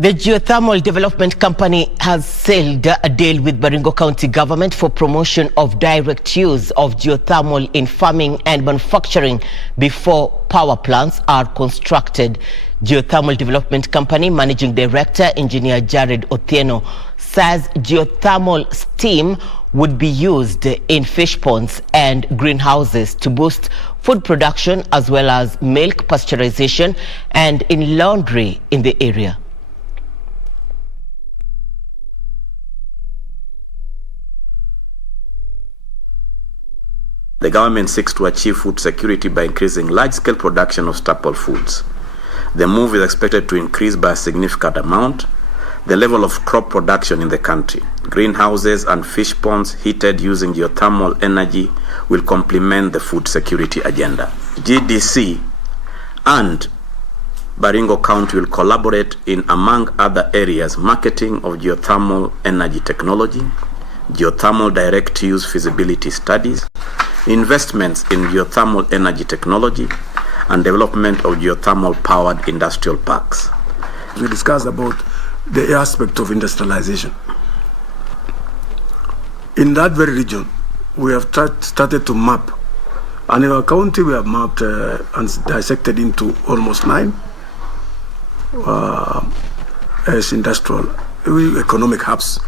The Geothermal Development Company has sealed a deal with Baringo County government for promotion of direct use of geothermal in farming and manufacturing before power plants are constructed. Geothermal Development Company Managing Director Engineer Jared Othieno says geothermal steam would be used in fish ponds and greenhouses to boost food production as well as milk pasteurization and in laundry in the area. The government seeks to achieve food security by increasing large-scale production of staple foods. The move is expected to increase by a significant amount the level of crop production in the country. Greenhouses and fish ponds heated using geothermal energy will complement the food security agenda. GDC and Baringo County will collaborate in, among other areas, marketing of geothermal energy technology, geothermal direct use feasibility studies, investments in geothermal energy technology, and development of geothermal powered industrial parks. We discussed about the aspect of industrialization. In that very region, we have started to map, and in our county we have mapped and dissected into almost 9 as industrial economic hubs